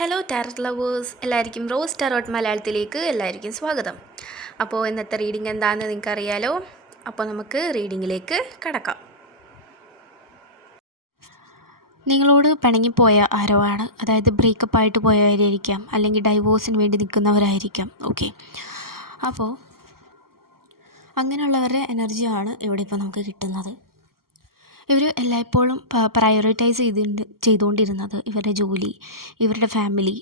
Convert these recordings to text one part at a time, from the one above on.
Hello tarot lovers, എല്ലാവർക്കും rose tarot മലയാളത്തിലേക്ക് എല്ലാവർക്കും സ്വാഗതം. അപ്പോൾ ഇന്നത്തെ റീഡിംഗ് എന്താണെന്ന് നിങ്ങൾക്കറിയാലോ. അപ്പോൾ നമുക്ക് റീഡിങ്ങിലേക്ക് കടക്കാം. നിങ്ങളോട് പിണങ്ങിപ്പോയ ആരോ ആണ്, അതായത് ബ്രേക്കപ്പ് ആയിട്ട് പോയവരായിരിക്കാം, അല്ലെങ്കിൽ ഡൈവോഴ്സിന് വേണ്ടി നിൽക്കുന്നവരായിരിക്കാം. ഓക്കെ, അപ്പോൾ അങ്ങനെയുള്ളവരുടെ എനർജിയാണ് ഇവിടെ ഇപ്പോൾ നമുക്ക് കിട്ടുന്നത്. ഇവർ എല്ലായ്പ്പോഴും പ്രയോറിറ്റൈസ് ചെയ്തുകൊണ്ടിരുന്നത് ഇവരുടെ ജോലി, ഇവരുടെ ഫാമിലി,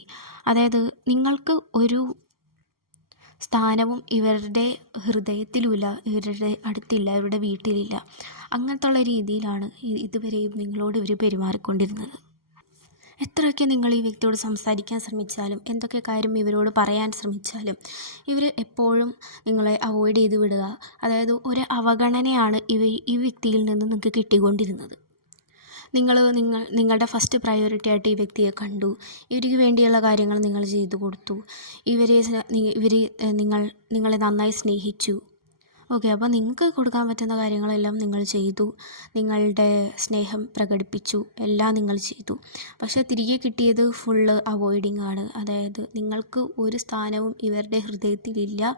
അതായത് നിങ്ങൾക്ക് ഒരു സ്ഥാനവും ഇവരുടെ ഹൃദയത്തിലുമില്ല, ഇവരുടെ അടുത്തില്ല, ഇവരുടെ വീട്ടിലില്ല. അങ്ങനത്തുള്ള രീതിയിലാണ് ഇതുവരെയും നിങ്ങളോട് ഇവർ പെരുമാറിക്കൊണ്ടിരുന്നത്. എത്രയൊക്കെ നിങ്ങൾ ഈ വ്യക്തിയോട് സംസാരിക്കാൻ ശ്രമിച്ചാലും, എന്തൊക്കെ കാര്യം ഇവരോട് പറയാൻ ശ്രമിച്ചാലും, ഇവർ എപ്പോഴും നിങ്ങളെ അവോയ്ഡ് ചെയ്ത് വിടുക. അതായത് ഒരു അവഗണനയാണ് ഈ വ്യക്തിയിൽ നിന്ന് നിങ്ങൾക്ക് കിട്ടിക്കൊണ്ടിരുന്നത്. നിങ്ങളുടെ ഫസ്റ്റ് പ്രയോറിറ്റി ആയിട്ട് ഈ വ്യക്തിയെ കണ്ടു, ഇവർക്ക് വേണ്ടിയുള്ള കാര്യങ്ങൾ നിങ്ങൾ ചെയ്തു കൊടുത്തു, നിങ്ങളെ നന്നായി സ്നേഹിച്ചു. ഓക്കെ, അപ്പോൾ നിങ്ങൾക്ക് കൊടുക്കാൻ പറ്റുന്ന കാര്യങ്ങളെല്ലാം നിങ്ങൾ ചെയ്തു, നിങ്ങളുടെ സ്നേഹം പ്രകടിപ്പിച്ചു, എല്ലാം നിങ്ങൾ ചെയ്തു. പക്ഷേ തിരികെ കിട്ടിയത് ഫുള്ള് അവോയ്ഡിങ് ആണ്. അതായത് നിങ്ങൾക്ക് ഒരു സ്ഥാനവും ഇവരുടെ ഹൃദയത്തിലില്ല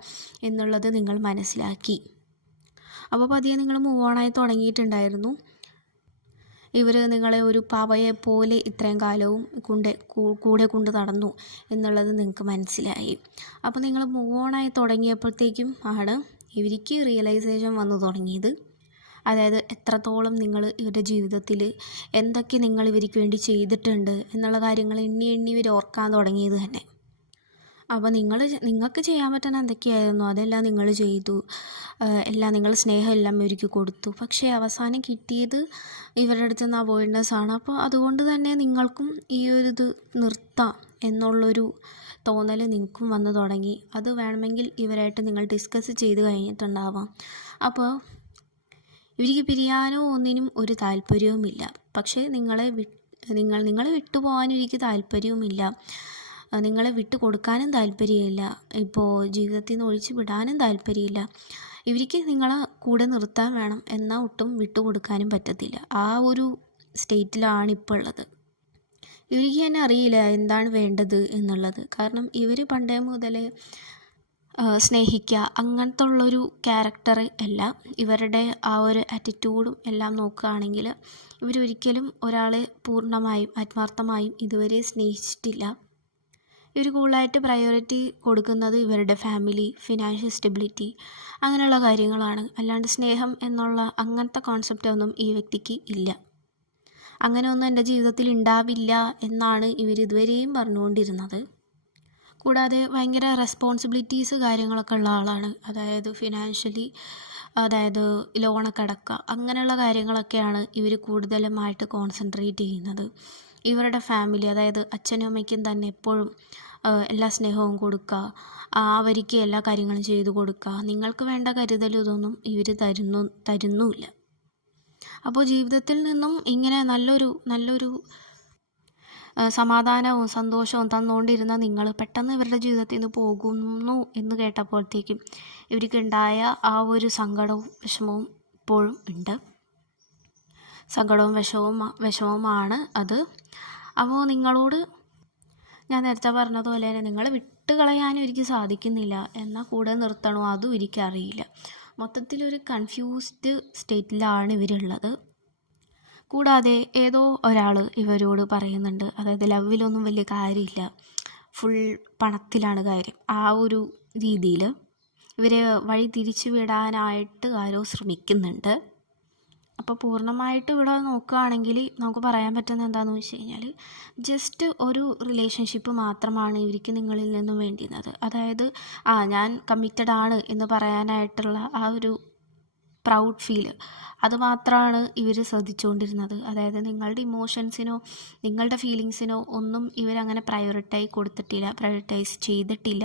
എന്നുള്ളത് നിങ്ങൾ മനസ്സിലാക്കി. അപ്പോൾ പതിയെ നിങ്ങൾ മൂവ് ഓണായി തുടങ്ങിയിട്ടുണ്ടായിരുന്നു. ഇവർ നിങ്ങളെ ഒരു പാവയെ പോലെ ഇത്രയും കാലവും കൂടെ കൊണ്ട് നടന്നു എന്നുള്ളത് നിങ്ങൾക്ക് മനസ്സിലായി. അപ്പോൾ നിങ്ങൾ മൂവ് ഓണായി തുടങ്ങിയപ്പോഴത്തേക്കും ആണ് ഇവർക്ക് റിയലൈസേഷൻ വന്നു തുടങ്ങിയത്. അതായത് എത്രത്തോളം നിങ്ങൾ ഇവരുടെ ജീവിതത്തിൽ എന്തൊക്കെ നിങ്ങൾ ഇവർക്ക് വേണ്ടി ചെയ്തിട്ടുണ്ട് എന്നുള്ള കാര്യങ്ങൾ എണ്ണി ഇവർ ഓർക്കാൻ തുടങ്ങിയത് തന്നെ. അപ്പോൾ നിങ്ങൾക്ക് ചെയ്യാൻ പറ്റുന്ന എന്തൊക്കെയായിരുന്നു അതെല്ലാം നിങ്ങൾ ചെയ്തു, എല്ലാം നിങ്ങൾ സ്നേഹം എല്ലാം ഇവർക്ക് കൊടുത്തു. പക്ഷേ അവസാനം കിട്ടിയത് ഇവരുടെ അടുത്ത് നിന്ന് അവോയ്ഡ്നെസ് ആണ്. അപ്പോൾ അതുകൊണ്ട് തന്നെ നിങ്ങൾക്കും ഈ ഒരു ഇത് നിർത്താം എന്നുള്ളൊരു തോന്നൽ നിങ്ങൾക്കും വന്നു തുടങ്ങി. അത് വേണമെങ്കിൽ ഇവരായിട്ട് നിങ്ങൾ ഡിസ്കസ് ചെയ്ത് കഴിഞ്ഞിട്ടുണ്ടാവാം. അപ്പോൾ ഇവർക്ക് പിരിയാനോ ഒന്നിനും ഒരു താല്പര്യവുമില്ല. പക്ഷേ നിങ്ങളെ വിട്ടുപോകാനും ഇവർക്ക് താല്പര്യവുമില്ല, നിങ്ങളെ വിട്ടു കൊടുക്കാനും താല്പര്യമില്ല, ഇപ്പോൾ ജീവിതത്തിൽ നിന്ന് ഒഴിച്ചു വിടാനും താല്പര്യമില്ല. ഇവർക്ക് നിങ്ങളെ കൂടെ നിർത്താൻ വേണം, എന്നാൽ ഒട്ടും വിട്ടു കൊടുക്കാനും പറ്റത്തില്ല. ആ ഒരു സ്റ്റേറ്റിലാണ് ഇപ്പോൾ ഉള്ളത്. ഇവർക്ക് തന്നെ അറിയില്ല എന്താണ് വേണ്ടത് എന്നുള്ളത്. കാരണം ഇവർ പണ്ടേ മുതലേ സ്നേഹിക്കുക അങ്ങനത്തെ ഉള്ളൊരു ക്യാരക്ടർ അല്ല. ഇവരുടെ ആ ഒരു ആറ്റിറ്റ്യൂഡും എല്ലാം നോക്കുകയാണെങ്കിൽ ഇവരൊരിക്കലും ഒരാളെ പൂർണ്ണമായും ആത്മാർത്ഥമായും ഇതുവരെ സ്നേഹിച്ചിട്ടില്ല. ഇവർ കൂടുതലായിട്ട് പ്രയോറിറ്റി കൊടുക്കുന്നത് ഇവരുടെ ഫാമിലി, ഫിനാൻഷ്യൽ സ്റ്റെബിലിറ്റി, അങ്ങനെയുള്ള കാര്യങ്ങളാണ്. അല്ലാണ്ട് സ്നേഹം എന്നുള്ള അങ്ങനത്തെ കോൺസെപ്റ്റ് ഒന്നും ഈ വ്യക്തിക്ക് ഇല്ല. അങ്ങനെ ഒന്നും എൻ്റെ ജീവിതത്തിൽ ഉണ്ടാവില്ല എന്നാണ് ഇവർ ഇതുവരെയും പറഞ്ഞുകൊണ്ടിരുന്നത്. കൂടാതെ ഭയങ്കര റെസ്പോൺസിബിലിറ്റീസ് കാര്യങ്ങളൊക്കെ ഉള്ള ആളാണ്. അതായത് ഫിനാൻഷ്യലി, അതായത് ലോണൊക്കെ അടക്കുക, അങ്ങനെയുള്ള കാര്യങ്ങളൊക്കെയാണ് ഇവർ കൂടുതലുമായിട്ട് കോൺസെൻട്രേറ്റ് ചെയ്യുന്നത്. ഇവരുടെ ഫാമിലി, അതായത് അച്ഛനും അമ്മയ്ക്കും തന്നെ എപ്പോഴും എല്ലാ സ്നേഹവും കൊടുക്കുക, അവർക്ക് എല്ലാ കാര്യങ്ങളും ചെയ്തു കൊടുക്കുക. നിങ്ങൾക്ക് വേണ്ട കരുതലും ഇതൊന്നും ഇവർ തരുന്നുമില്ല. അപ്പോൾ ജീവിതത്തിൽ നിന്നും ഇങ്ങനെ നല്ലൊരു സമാധാനവും സന്തോഷവും തന്നുകൊണ്ടിരുന്ന നിങ്ങൾ പെട്ടെന്ന് ഇവരുടെ ജീവിതത്തിൽ നിന്ന് പോകുന്നു എന്ന് കേട്ടപ്പോഴത്തേക്കും ഇവർക്കുണ്ടായ ആ ഒരു സങ്കടവും വിഷമവും ഇപ്പോഴും ഉണ്ട്. സങ്കടവും വിഷമവുമാണ് അത്. അപ്പോൾ നിങ്ങളോട് ഞാൻ നേരത്തെ പറഞ്ഞതുപോലെ തന്നെ നിങ്ങളെ വിട്ട് കളയാനും എനിക്ക് സാധിക്കുന്നില്ല, എന്നാൽ കൂടെ നിർത്തണോ അതും എനിക്കറിയില്ല. മൊത്തത്തിലൊരു കൺഫ്യൂസ്ഡ് സ്റ്റേറ്റിലാണ് ഇവരുള്ളത്. കൂടാതെ ഏതോ ഒരാൾ ഇവരോട് പറയുന്നുണ്ട്, അതായത് ലവിലൊന്നും വലിയ കാര്യമില്ല, ഫുൾ പണത്തിലാണ് കാര്യം. ആ ഒരു രീതിയിൽ ഇവരെ വഴി തിരിച്ചു വിടാനായിട്ട് ആരോ ശ്രമിക്കുന്നുണ്ട്. അപ്പോൾ പൂർണ്ണമായിട്ട് ഇവിടെ നോക്കുകയാണെങ്കിൽ നമുക്ക് പറയാൻ പറ്റുന്നത് എന്താണെന്ന് വെച്ച് കഴിഞ്ഞാൽ ജസ്റ്റ് ഒരു റിലേഷൻഷിപ്പ് മാത്രമാണ് ഇവർക്ക് നിങ്ങളിൽ നിന്നും വേണ്ടുന്നത്. അതായത് ഞാൻ കമ്മിറ്റഡ് ആണ് എന്ന് പറയാനായിട്ടുള്ള ആ ഒരു പ്രൗഡ് ഫീല്, അത് മാത്രമാണ് ഇവർ ശ്രദ്ധിച്ചുകൊണ്ടിരുന്നത്. അതായത് നിങ്ങളുടെ ഇമോഷൻസിനോ നിങ്ങളുടെ ഫീലിങ്സിനോ ഒന്നും ഇവരങ്ങനെ പ്രയോറിറ്റൈസ് ചെയ്തിട്ടില്ല.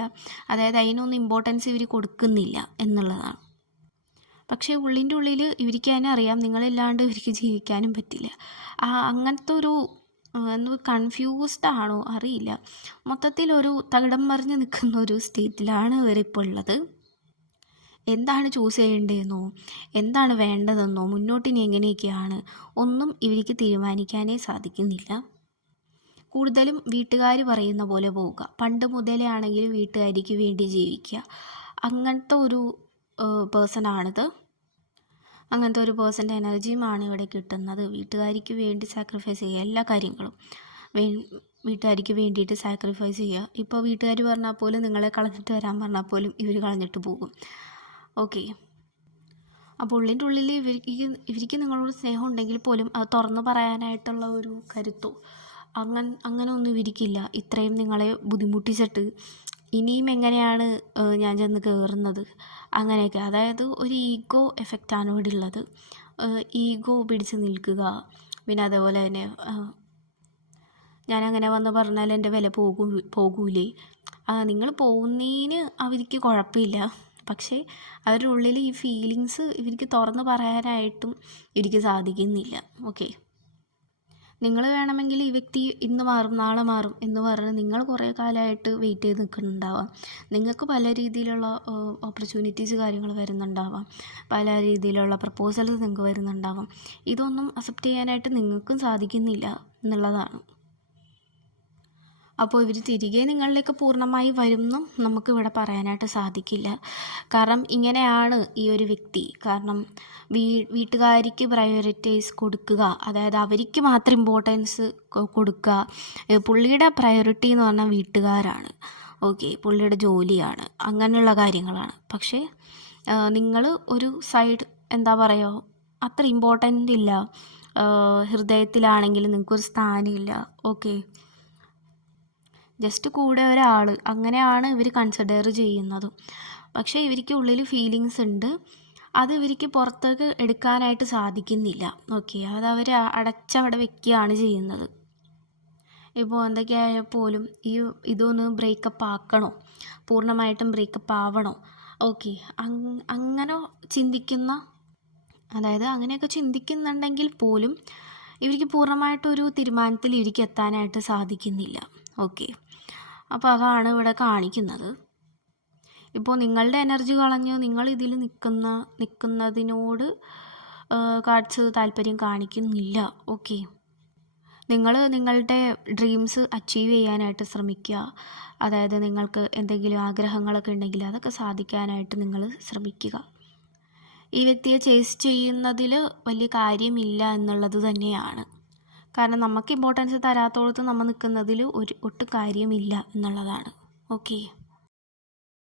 അതായത് അതിനൊന്നും ഇമ്പോർട്ടൻസ് ഇവർ കൊടുക്കുന്നില്ല എന്നുള്ളതാണ്. പക്ഷേ ഉള്ളിൻ്റെ ഉള്ളിൽ ഇവർക്ക് തന്നെ അറിയാം നിങ്ങളില്ലാണ്ട് ഇവർക്ക് ജീവിക്കാനും പറ്റില്ല. അങ്ങനത്തെ ഒരു കൺഫ്യൂസ്ഡ് ആണോ അറിയില്ല, മൊത്തത്തിലൊരു തകിടം മറിഞ്ഞ് നിൽക്കുന്ന ഒരു സ്റ്റേറ്റിലാണ് ഇവരിപ്പോൾ ഉള്ളത്. എന്താണ് ചൂസ് ചെയ്യേണ്ടതെന്നോ എന്താണ് വേണ്ടതെന്നോ മുന്നോട്ടിനി എങ്ങനെയൊക്കെയാണ് ഒന്നും ഇവർക്ക് തീരുമാനിക്കാനേ സാധിക്കുന്നില്ല. കൂടുതലും വീട്ടുകാർ പറയുന്ന പോലെ പോവുക. പണ്ട് മുതലേ ആണെങ്കിലും വീട്ടുകാരിക്ക് വേണ്ടി ജീവിക്കുക. അങ്ങനത്തെ ഒരു പേഴ്സണാണിത്. അങ്ങനത്തെ ഒരു പേഴ്സൻ്റെ എനർജിയുമാണ് ഇവിടെ കിട്ടുന്നത്. വീട്ടുകാരിക്ക് വേണ്ടി സാക്രിഫൈസ് ചെയ്യുക, എല്ലാ കാര്യങ്ങളും വീട്ടുകാരിക്ക് വേണ്ടിയിട്ട് സാക്രിഫൈസ് ചെയ്യുക. ഇപ്പോൾ വീട്ടുകാർ പറഞ്ഞാൽ പോലും നിങ്ങളെ കളഞ്ഞിട്ട് വരാൻ പറഞ്ഞാൽ പോലും ഇവർ കളഞ്ഞിട്ട് പോകും. ഓക്കെ. അപ്പോൾ ഉള്ളിൻ്റെ ഉള്ളിൽ ഇവർക്ക് നിങ്ങളോട് സ്നേഹം ഉണ്ടെങ്കിൽ പോലും അത് തുറന്ന് പറയാനായിട്ടുള്ള ഒരു കരുത്തോ അങ്ങനെ ഒന്നും ഇവർക്കില്ല. ഇത്രയും നിങ്ങളെ ബുദ്ധിമുട്ടിച്ചിട്ട് ഇനിയും എങ്ങനെയാണ് ഞാൻ ചെന്ന് കയറുന്നത്, അങ്ങനെയൊക്കെ. അതായത് ഒരു ഈഗോ എഫക്റ്റാണ് ഇവിടെ ഉള്ളത്. ഈഗോ പിടിച്ച് നിൽക്കുക. പിന്നെ അതേപോലെ തന്നെ ഞാനങ്ങനെ വന്ന് പറഞ്ഞാൽ എൻ്റെ വില പോകൂലേ? നിങ്ങൾ പോകുന്നതിന് അവർക്ക് കുഴപ്പമില്ല. പക്ഷേ അവരുടെ ഉള്ളിൽ ഈ ഫീലിങ്സ് ഇവർക്ക് തുറന്ന് പറയാനായിട്ടും ഇവർക്ക് സാധിക്കുന്നില്ല. ഓക്കെ. നിങ്ങൾ വേണമെങ്കിൽ ഈ വ്യക്തി ഇന്ന് മാറും നാളെ മാറും എന്ന് പറഞ്ഞ് നിങ്ങൾ കുറേ കാലമായിട്ട് വെയിറ്റ് ചെയ്ത് നിൽക്കുന്നുണ്ടാവാം. നിങ്ങൾക്ക് പല രീതിയിലുള്ള ഓപ്പർച്യൂണിറ്റീസ് കാര്യങ്ങൾ വരുന്നുണ്ടാവാം. പല രീതിയിലുള്ള പ്രപ്പോസൽസ് നിങ്ങൾക്ക് വരുന്നുണ്ടാവാം. ഇതൊന്നും അക്സെപ്റ്റ് ചെയ്യാനായിട്ട് നിങ്ങൾക്കും സാധിക്കുന്നില്ല എന്നുള്ളതാണ്. അപ്പോൾ ഇവർ തിരികെ നിങ്ങളിലേക്ക് പൂർണ്ണമായി വരുമെന്നും നമുക്കിവിടെ പറയാനായിട്ട് സാധിക്കില്ല. കാരണം ഇങ്ങനെയാണ് ഈ ഒരു വ്യക്തി. കാരണം വീട്ടുകാർക്ക് പ്രയോറിറ്റൈസ് കൊടുക്കുക, അതായത് അവർക്ക് മാത്രം ഇമ്പോർട്ടൻസ് കൊടുക്കുക. പുള്ളിയുടെ പ്രയോറിറ്റി എന്ന് പറഞ്ഞാൽ വീട്ടുകാരാണ്. ഓക്കെ, പുള്ളിയുടെ ജോലിയാണ്, അങ്ങനെയുള്ള കാര്യങ്ങളാണ്. പക്ഷേ നിങ്ങൾ ഒരു സൈഡ് എന്താ പറയുക, അത്ര ഇമ്പോർട്ടൻ്റ് ഇല്ല. ഹൃദയത്തിലാണെങ്കിലും നിങ്ങൾക്കൊരു സ്ഥാനമില്ല. ഓക്കെ, ജസ്റ്റ് കൂടെ ഒരാൾ, അങ്ങനെയാണ് ഇവർ കൺസിഡർ ചെയ്യുന്നതും. പക്ഷേ ഇവർക്ക് ഉള്ളിൽ ഫീലിങ്സ് ഉണ്ട്. അത് ഇവർക്ക് പുറത്തേക്ക് എടുക്കാനായിട്ട് സാധിക്കുന്നില്ല. ഓക്കെ, അത് അവർ അടച്ചവിടെ വെക്കുകയാണ് ചെയ്യുന്നത്. ഇപ്പോൾ എന്തൊക്കെയായാൽ പോലും ഇതൊന്ന് ബ്രേക്കപ്പ് ആക്കണോ, പൂർണ്ണമായിട്ടും ബ്രേക്കപ്പ് ആവണോ? ഓക്കെ, അങ്ങനെ ചിന്തിക്കുന്ന, അതായത് അങ്ങനെയൊക്കെ ചിന്തിക്കുന്നുണ്ടെങ്കിൽ പോലും ഇവർക്ക് പൂർണ്ണമായിട്ടൊരു തീരുമാനത്തിൽ ഇവർക്ക് എത്താനായിട്ട് സാധിക്കുന്നില്ല. ഓക്കെ, അപ്പോൾ അതാണ് ഇവിടെ കാണിക്കുന്നത്. ഇപ്പോൾ നിങ്ങളുടെ എനർജി കളഞ്ഞ് നിങ്ങൾ ഇതിൽ നിൽക്കുന്നതിനോട് കാർഡ്സ് താല്പര്യം കാണിക്കുന്നില്ല. ഓക്കെ, നിങ്ങൾ നിങ്ങളുടെ ഡ്രീംസ് അച്ചീവ് ചെയ്യാനായിട്ട് ശ്രമിക്കുക. അതായത് നിങ്ങൾക്ക് എന്തെങ്കിലും ആഗ്രഹങ്ങളൊക്കെ ഉണ്ടെങ്കിൽ അതൊക്കെ സാധിക്കാനായിട്ട് നിങ്ങൾ ശ്രമിക്കുക. ഈ വ്യക്തിയെ ചേസ് ചെയ്യുന്നതിൽ വലിയ കാര്യമില്ല എന്നുള്ളത് തന്നെയാണ്. കാരണം നമുക്ക് ഇമ്പോർട്ടൻസ് തരാത്തോടത്ത് നമ്മൾ നിൽക്കുന്നതിൽ ഒട്ടും കാര്യമില്ല എന്നുള്ളതാണ്. ഓക്കെ.